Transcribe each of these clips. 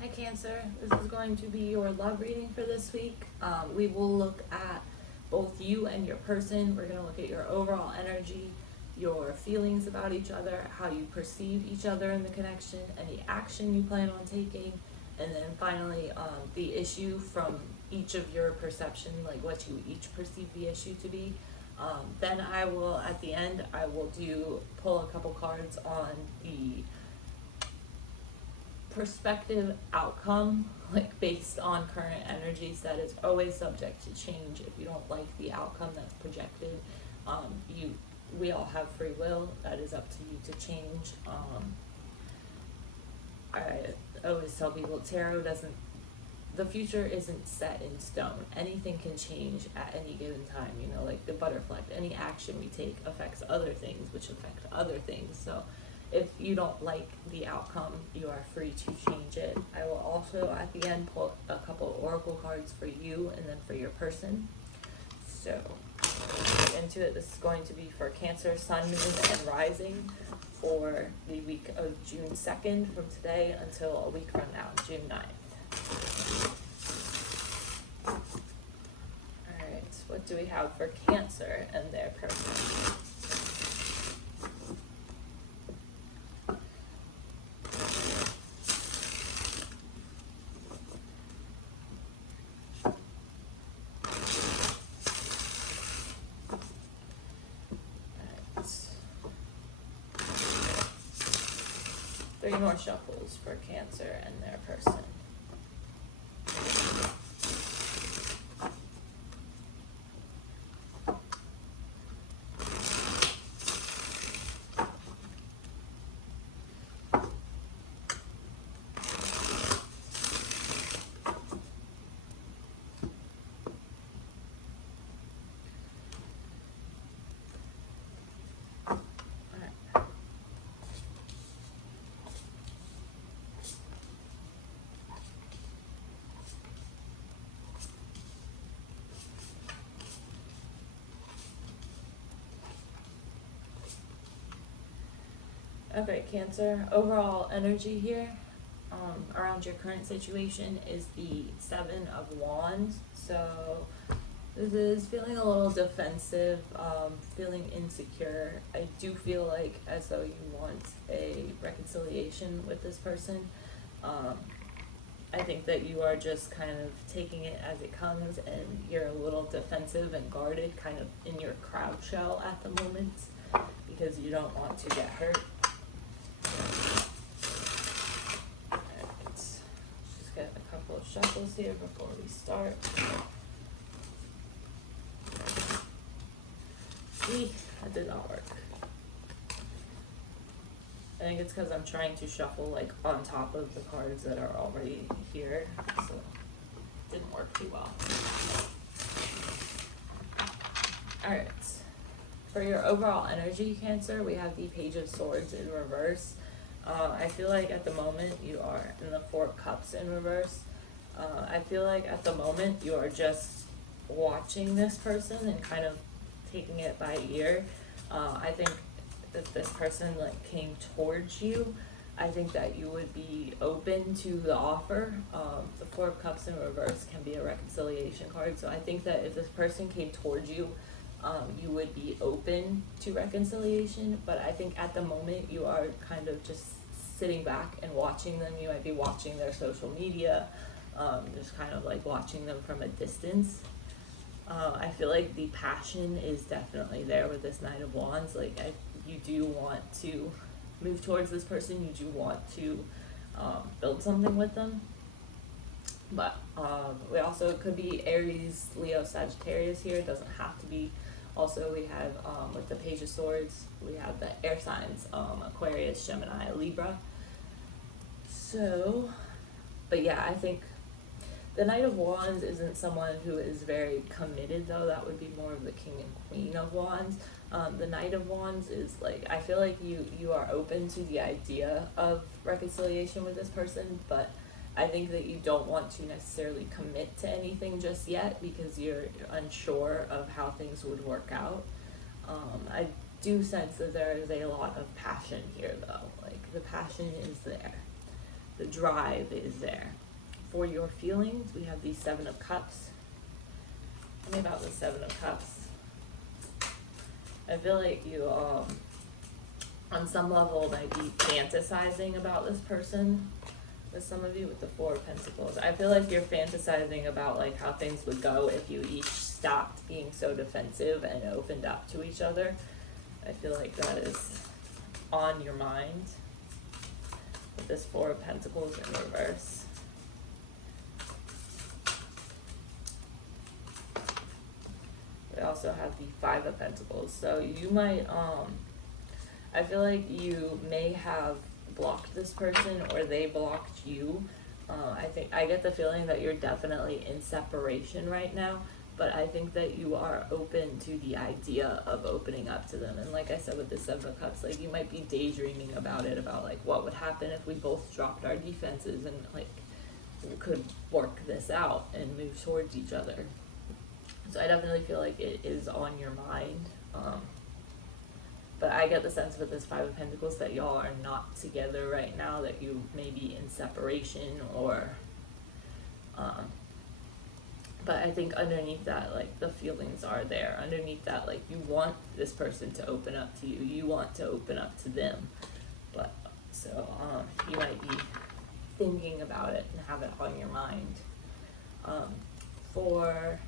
Hi Cancer, this is going to be your love reading for this week. We will look at both you and your person. We're going to look at your overall energy, your feelings about each other, how you perceive each other in the connection, any action you plan on taking, and then finally the issue from each of your perception, like what you each perceive the issue to be. Then I will, at the end, I will pull a couple cards on the perspective outcome, like based on current energies. That is always subject to change. If you don't like the outcome that's projected, we all have free will. That is up to you to change. I always tell people the future isn't set in stone. Anything can change at any given time, like the butterfly. Any action we take affects other things, which affect other things. So if you don't like the outcome, you are free to change it. I will also, at the end, pull a couple oracle cards for you and then for your person. So, let's get into it. This is going to be for Cancer, Sun, Moon, and Rising for the week of June 2nd, from today until a week from now, June 9th. Alright, what do we have for Cancer and their person? Three more shuffles for Cancer and their person. Okay, Cancer, overall energy here around your current situation is the Seven of Wands. So this is feeling a little defensive, feeling insecure. I do feel like as though you want a reconciliation with this person. I think that you are just kind of taking it as it comes, and you're a little defensive and guarded, kind of in your crowd shell at the moment, because you don't want to get hurt. Let's just get a couple of shuffles here before we start. That did not work. I think it's because I'm trying to shuffle like on top of the cards that are already here, so it didn't work too well. Alright, for your overall energy, Cancer, we have the Page of Swords in reverse. I feel like at the moment you are in the Four of Cups in reverse. I feel like at the moment you are just watching this person and kind of taking it by ear. I think if this person like came towards you, I think that you would be open to the offer. The Four of Cups in reverse can be a reconciliation card, so I think that if this person came towards you, you would be open to reconciliation. But I think at the moment you are kind of just sitting back and watching them. You might be watching their social media, just kind of like watching them from a distance. I feel like the passion is definitely there with this Knight of Wands. Like you do want to move towards this person. You do want to build something with them. But we also, it could be Aries, Leo, Sagittarius here. It doesn't have to be. Also, we have with the Page of Swords, we have the air signs, Aquarius, Gemini, Libra. So, but yeah, I think the Knight of Wands isn't someone who is very committed, though. That would be more of the King and Queen of Wands. The Knight of Wands is like, I feel like you are open to the idea of reconciliation with this person, but I think that you don't want to necessarily commit to anything just yet because you're unsure of how things would work out. I do sense that there is a lot of passion here, though. Like, the passion is there. The drive is there. For your feelings, we have the Seven of Cups. Tell me about the Seven of Cups. I feel like you, on some level, might be fantasizing about this person. With some of you, with the Four of Pentacles, I feel like you're fantasizing about like how things would go if you each stopped being so defensive and opened up to each other. I feel like that is on your mind with this Four of Pentacles in reverse. We also have the Five of Pentacles. So you might, I feel like you may have blocked this person or they blocked you. I get the feeling that you're definitely in separation right now, but I think that you are open to the idea of opening up to them. And like I said with the Seven of Cups, like you might be daydreaming about it, about like what would happen if we both dropped our defenses and like we could work this out and move towards each other. So I definitely feel like it is on your mind. But I get the sense with this Five of Pentacles that y'all are not together right now, that you may be in separation or, but I think underneath that, like the feelings are there. Underneath that, like you want this person to open up to you. You want to open up to them. But, so, you might be thinking about it and have it on your mind. For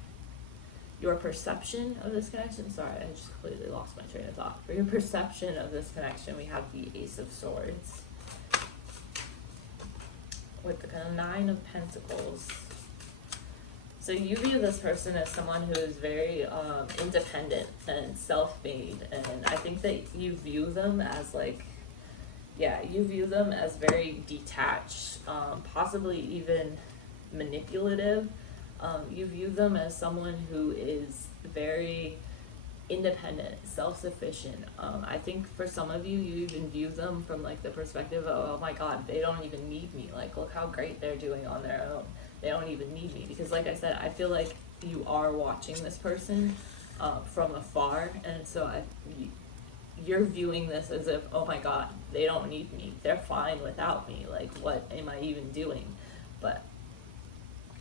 your perception of this connection, sorry, I just completely lost my train of thought. For your perception of this connection, we have the Ace of Swords with the Nine of Pentacles. So you view this person as someone who is very independent and self-made, and I think that you view them as like, yeah, you view them as very detached, possibly even manipulative. You view them as someone who is very independent, self-sufficient. I think for some of you, you even view them from like the perspective of, oh my God, they don't even need me. Like, look how great they're doing on their own. They don't even need me. Because like I said, I feel like you are watching this person from afar. And so you're viewing this as if, oh my God, they don't need me. They're fine without me. Like, what am I even doing? But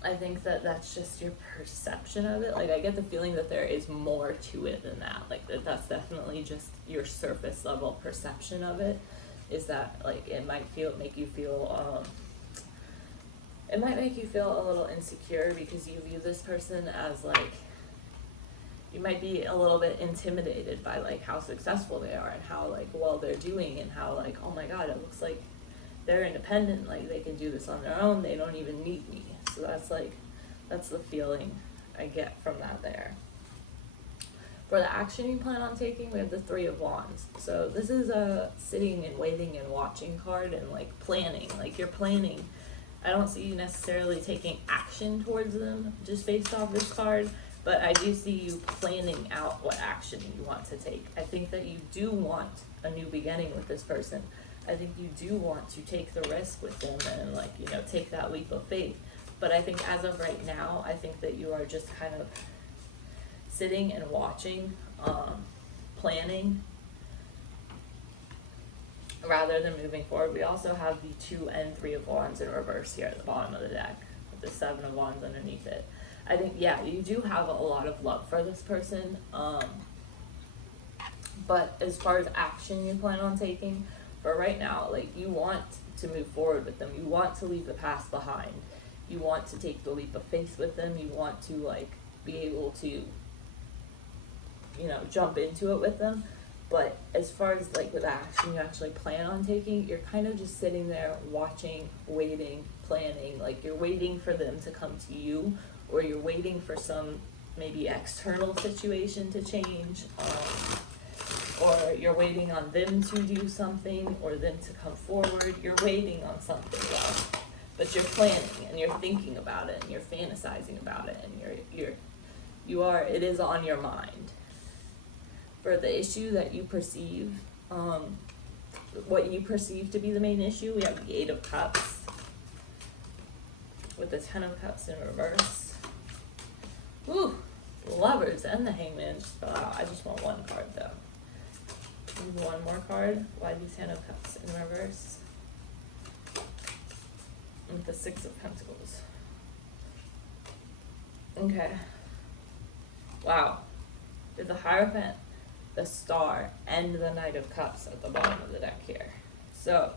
I think that that's just your perception of it. Like, I get the feeling that there is more to it than that. Like, that's definitely just your surface level perception of it. Is that, like, it might make you feel, it might make you feel a little insecure because you view this person as, like, you might be a little bit intimidated by, like, how successful they are and how, like, well they're doing and how, like, oh my God, it looks like they're independent, like, they can do this on their own, they don't even need me. So that's the feeling I get from that there. For the action you plan on taking, we have the Three of Wands. So this is a sitting and waiting and watching card and like planning. Like you're planning. I don't see you necessarily taking action towards them just based off this card, but I do see you planning out what action you want to take. I think that you do want a new beginning with this person. I think you do want to take the risk with them and like, you know, take that leap of faith. But I think as of right now, I think that you are just kind of sitting and watching, planning, rather than moving forward. We also have the Two and Three of Wands in reverse here at the bottom of the deck, with the Seven of Wands underneath it. I think, yeah, you do have a lot of love for this person, but as far as action you plan on taking, for right now, like, you want to move forward with them. You want to leave the past behind. You want to take the leap of faith with them. You want to, like, be able to, you know, jump into it with them. But as far as, like, with action you actually plan on taking, you're kind of just sitting there watching, waiting, planning. Like, you're waiting for them to come to you, or you're waiting for some maybe external situation to change, or you're waiting on them to do something, or them to come forward. You're waiting on something, well, but you're planning and you're thinking about it and you're fantasizing about it and it is on your mind. For the issue that you perceive, what you perceive to be the main issue, we have the Eight of Cups with the Ten of Cups in reverse. Ooh, Lovers and the Hangman just fell out. I just want one card though. Need one more card. Why the Ten of Cups in reverse? with the Six of Pentacles. Okay. Wow. With the Hierophant, the Star, and the Knight of Cups at the bottom of the deck here. So,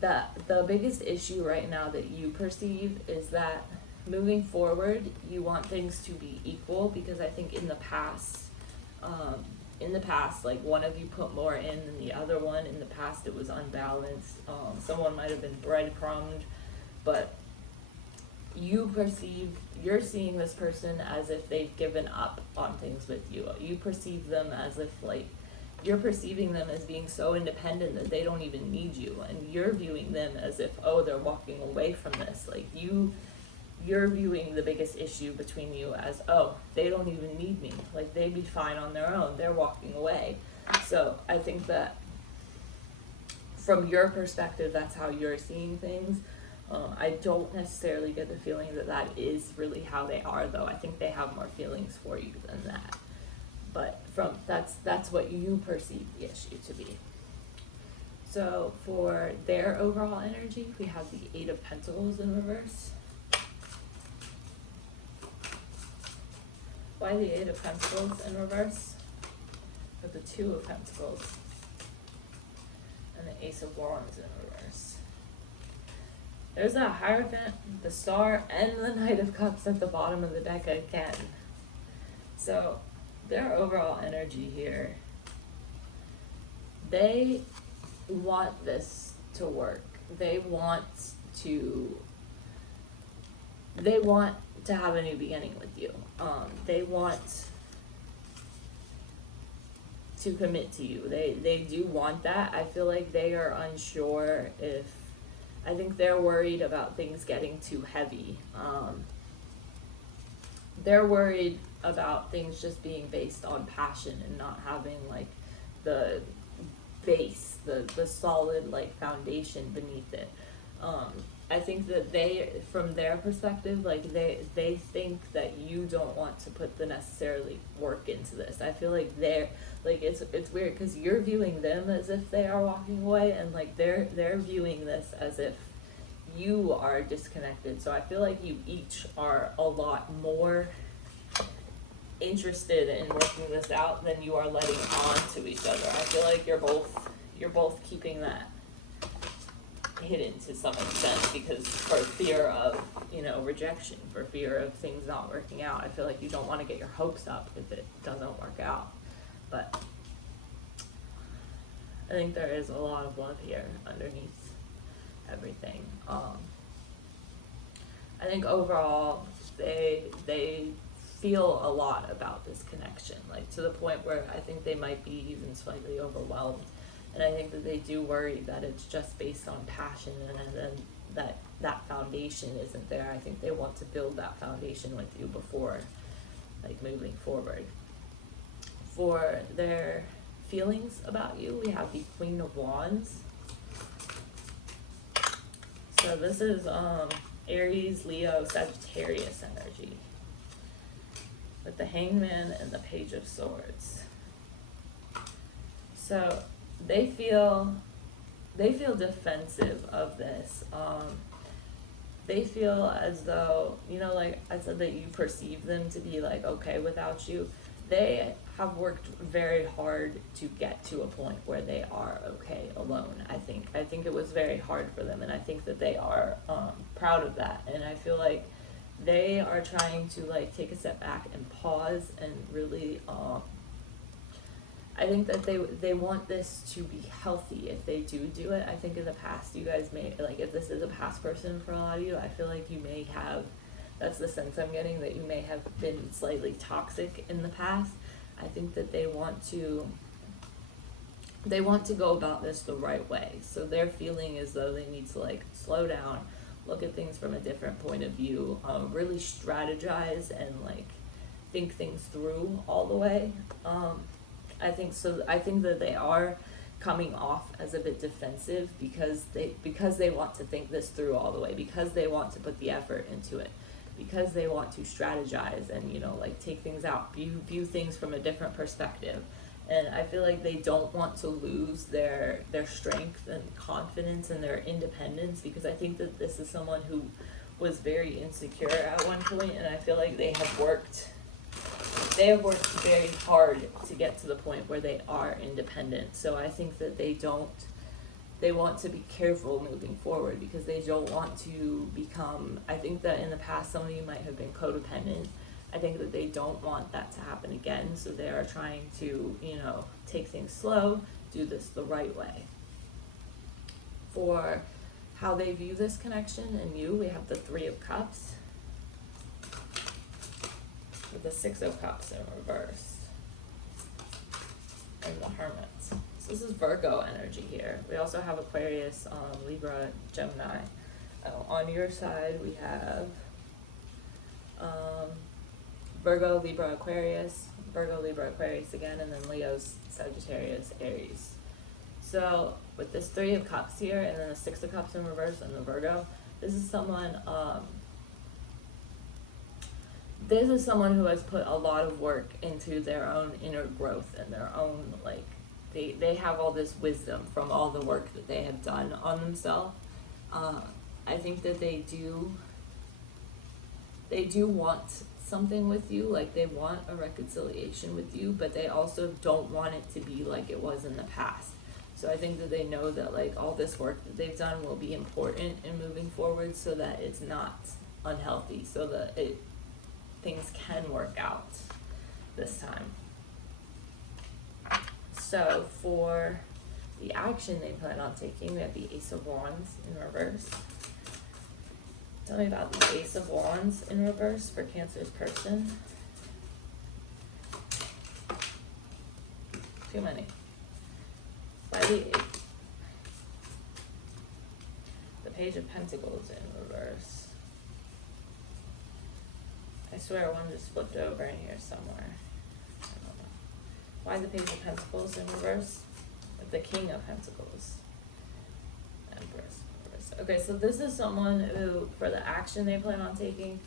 the biggest issue right now that you perceive is that moving forward, you want things to be equal, because I think in the past, like one of you put more in than the other one. In the past, it was unbalanced. Someone might have been breadcrumbed, but you're seeing this person as if they've given up on things with you. You perceive them as if, like, you're perceiving them as being so independent that they don't even need you, and you're viewing them as if, oh, they're walking away from this. Like, you're viewing the biggest issue between you as, oh, they don't even need me. Like, they'd be fine on their own. They're walking away. So I think that from your perspective, that's how you're seeing things. I don't necessarily get the feeling that that is really how they are, though. I think they have more feelings for you than that. But that's what you perceive the issue to be. So for their overall energy, we have the Eight of Pentacles in reverse. Why the Eight of Pentacles in reverse? With the Two of Pentacles and the Ace of Wands in reverse. There's that Hierophant, the Star, and the Knight of Cups at the bottom of the deck again. So their overall energy here, they want this to work. They want to have a new beginning with you. They want to commit to you. They do want that. I feel like they are unsure if, I think they're worried about things getting too heavy. They're worried about things just being based on passion and not having like the base, the solid like foundation beneath it. I think that they, from their perspective, like they think that you don't want to put the necessarily work into this. I feel like they're like, it's weird because you're viewing them as if they are walking away, and like they're viewing this as if you are disconnected. So I feel like you each are a lot more interested in working this out than you are letting on to each other. I feel like you're both keeping that hidden to some extent, because for fear of, rejection, for fear of things not working out. I feel like you don't want to get your hopes up if it doesn't work out. But I think there is a lot of love here underneath everything. I think overall they feel a lot about this connection, like to the point where I think they might be even slightly overwhelmed. And I think that they do worry that it's just based on passion, and then that foundation isn't there. I think they want to build that foundation with you before like moving forward. For their feelings about you, we have the Queen of Wands. So this is Aries, Leo, Sagittarius energy, with the Hangman and the Page of Swords. So they feel defensive of this. They feel as though, like I said, that you perceive them to be like okay without you. They have worked very hard to get to a point where they are okay alone. I think it was very hard for them, and I think that they are proud of that. And I feel like they are trying to like take a step back and pause and really I think that they want this to be healthy if they do it. I think in the past you guys may, like if this is a past person for a lot of you, I feel like you may have, that's the sense I'm getting, that you may have been slightly toxic in the past. I think that they want to go about this the right way. So they're feeling as though they need to like slow down, look at things from a different point of view, really strategize and like think things through all the way. I think that they are coming off as a bit defensive because they want to think this through all the way, because they want to put the effort into it, because they want to strategize and like take things out, view things from a different perspective. And I feel like they don't want to lose their strength and confidence and their independence, because I think that this is someone who was very insecure at one point, and I feel like they have worked very hard to get to the point where they are independent. So I think that they want to be careful moving forward, because they don't want to become, I think that in the past some of you might have been codependent. I think that they don't want that to happen again, so they are trying to, take things slow, do this the right way. For how they view this connection and you, we have the Three of Cups with the Six of Cups in reverse and the Hermit. So this is Virgo energy here. We also have Aquarius, Libra, Gemini. On your side, we have Virgo, Libra, Aquarius, again, and then Leo's, Sagittarius, Aries. So with this Three of Cups here, and then the Six of Cups in reverse, and the Virgo, this is someone who has put a lot of work into their own inner growth and their own, they have all this wisdom from all the work that they have done on themselves. I think that they do want something with you, they want a reconciliation with you, but they also don't want it to be like it was in the past. So I think that they know that all this work that they've done will be important in moving forward, so that it's not unhealthy, so that things can work out this time. So for the action they plan on taking, we have the Ace of Wands in reverse. Tell me about the Ace of Wands in reverse for Cancer's person. Too many. By the Page of Pentacles in reverse. I swear one just flipped over in here somewhere. I don't know. Why the Page of Pentacles in reverse? With the King of Pentacles. Empress. Okay, so this is someone who, for the action they plan on taking,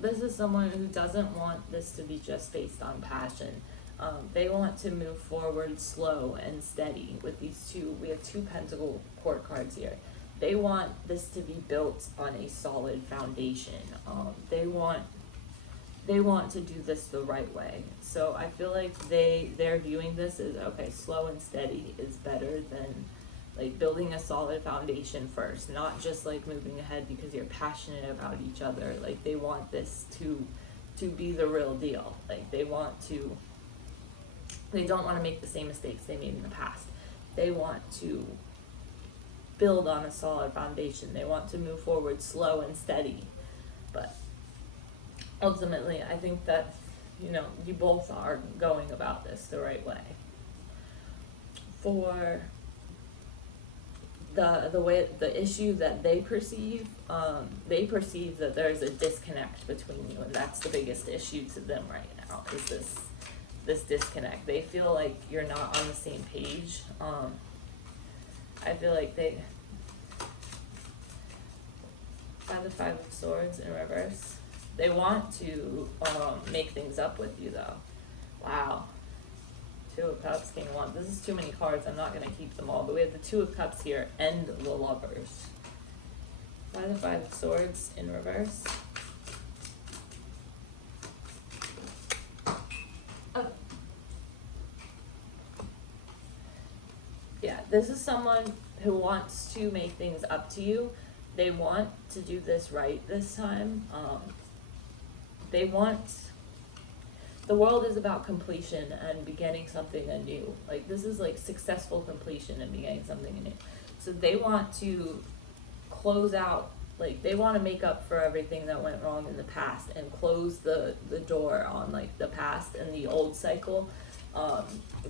this is someone who doesn't want this to be just based on passion. They want to move forward slow and steady with these two. We have two Pentacle court cards here. They want this to be built on a solid foundation. They want to do this the right way. So I feel like they're viewing this as, okay, slow and steady is better than building a solid foundation first, not just moving ahead because you're passionate about each other. They want this to be the real deal. They don't want to make the same mistakes they made in the past. They want to build on a solid foundation. They want to move forward slow and steady. But ultimately, I think that, you both are going about this the right way. For the issue that they perceive that there's a disconnect between you, and that's the biggest issue to them right now, is this disconnect. They feel like you're not on the same page. I feel like by the Five of Swords in reverse, they want to make things up with you though. Wow. Two of Cups, King of Wands. This is too many cards. I'm not going to keep them all. But we have the Two of Cups here and the Lovers. Why the Five of Swords in reverse? Oh. Yeah, this is someone who wants to make things up to you. They want to do this right this time. The world is about completion and beginning something anew. This is successful completion and beginning something anew. So they want to close out, they want to make up for everything that went wrong in the past and close the door on the past and the old cycle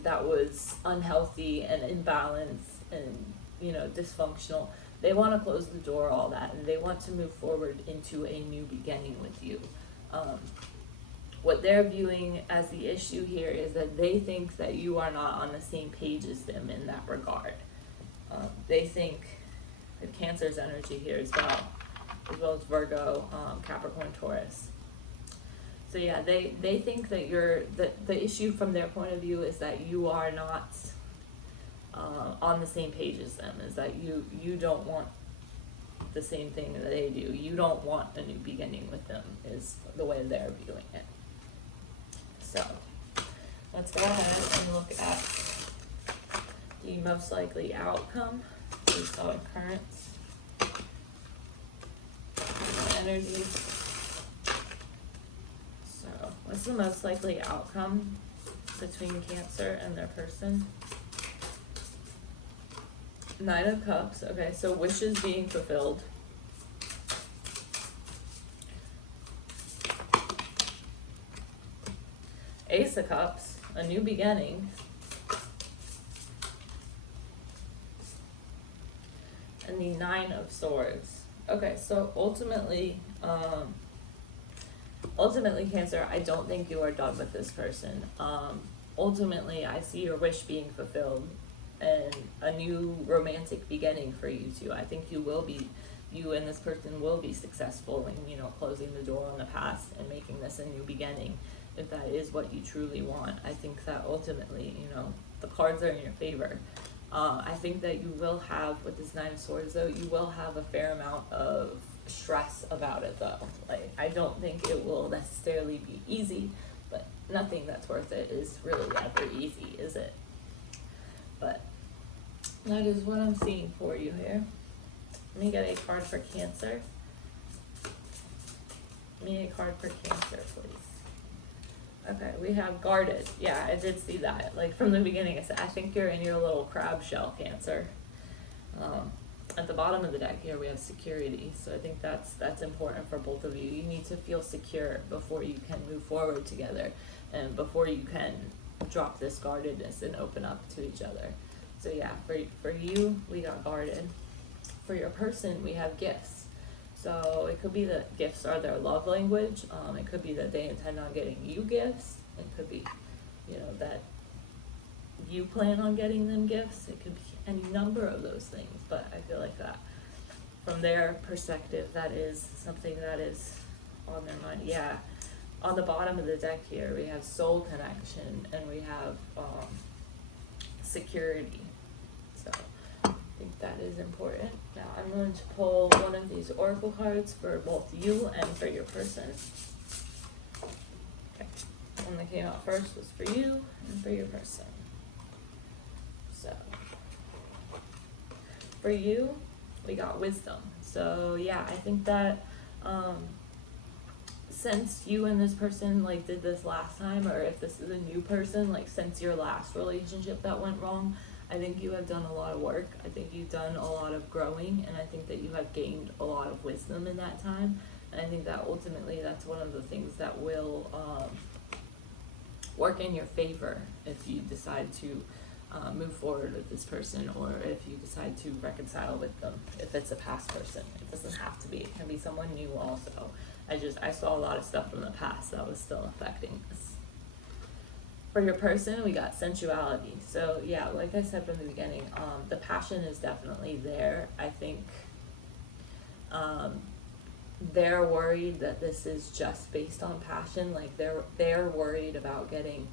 that was unhealthy and imbalanced and dysfunctional. They want to close the door, all that, and they want to move forward into a new beginning with you. What they're viewing as the issue here is that they think that you are not on the same page as them in that regard. They think that Cancer's energy here as well as Virgo, Capricorn, Taurus. So yeah, they think that the issue from their point of view is that you are not on the same page as them, is that you don't want the same thing that they do. You don't want a new beginning with them, is the way they're viewing it. So let's go ahead and look at the most likely outcome based on currents and energy. So what's the most likely outcome between Cancer and their person? Nine of Cups. Okay, so wishes being fulfilled. Ace of Cups, a new beginning. And the Nine of Swords. Okay, so ultimately, Cancer, I don't think you are done with this person. Ultimately, I see your wish being fulfilled and a new romantic beginning for you two. I think you and this person will be successful in, you know, closing the door on the past and making this a new beginning, if that is what you truly want. I think that ultimately, you know, the cards are in your favor. I think that you will have, with this Nine of Swords though, you will have a fair amount of stress about it though. Like, I don't think it will necessarily be easy, but nothing that's worth it is really ever easy, is it? But that is what I'm seeing for you here. Let me get a card for Cancer. Give me a card for Cancer, please. Okay, we have guarded. Yeah, I did see that. Like from the beginning, I said, I think you're in your little crab shell, Cancer. At the bottom of the deck here, we have security. So I think that's important for both of you. You need to feel secure before you can move forward together, and before you can drop this guardedness and open up to each other. So yeah, for you, we got guarded. For your person, we have gifts. So it could be that gifts are their love language. It could be that they intend on getting you gifts. It could be, you know, that you plan on getting them gifts. It could be any number of those things. But I feel like that, from their perspective, that is something that is on their mind. Yeah. On the bottom of the deck here, we have soul connection and we have security. So I think that is important. Now I'm going to pull one of these oracle cards for both you and for your person. Okay. One that came out first was for you and for your person. So for you, we got wisdom. So yeah, I think that since you and this person like did this last time, or if this is a new person, like since your last relationship that went wrong, I think you have done a lot of work. I think you've done a lot of growing, and I think that you have gained a lot of wisdom in that time. And I think that ultimately that's one of the things that will work in your favor if you decide to move forward with this person, or if you decide to reconcile with them. If it's a past person, it doesn't have to be. It can be someone new also. I saw a lot of stuff from the past that was still affecting us. For your person, we got sensuality. So yeah, like I said from the beginning, the passion is definitely there. I think they're worried that this is just based on passion. Like they're worried about getting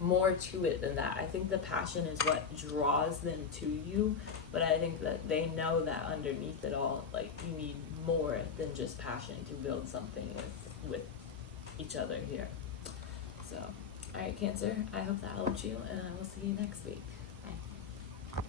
more to it than that. I think the passion is what draws them to you, but I think that they know that underneath it all, like, you need more than just passion to build something with each other here. So, alright, Cancer, I hope that helped you, and I will see you next week.